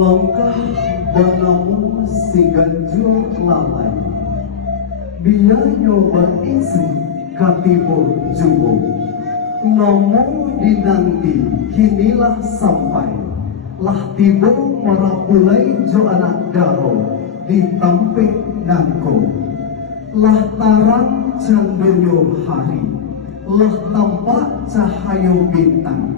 Langkah banamu si ganjur lalai, biaya berisi katibo juwo. Namun dinanti kinilah sampai, lah tibo merapulai jo anak daro ditampik nangko. Lah tarang candunyo hari, lah tampak cahayo bintang.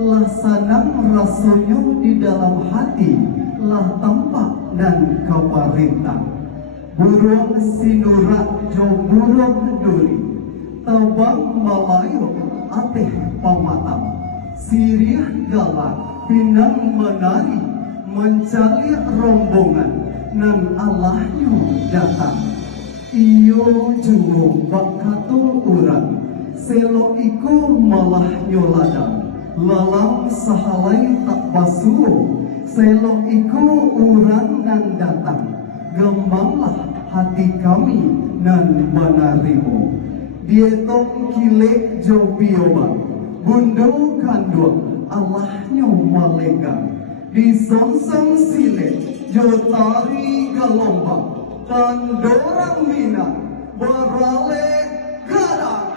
Lah sanang rasonyo di dalam hati, lah tampak dan kaparintang. Burung sinurak jo burung duri, tabang malayo ateh pamatang. Sirih galak pinang menari, mencari rombongan nan Allahyu datang. Iyo juwo bakatul urang, selo iku malah nyoladang. Lalang sahalai tak basuo, selo iku urang nan datang. Gembanglah hati kami nan manarimo. Dietong kilek jo bioba, bundo kandung Allahnya malega. Di songsong sile jo tari galombang, dan dorang mina berale garang.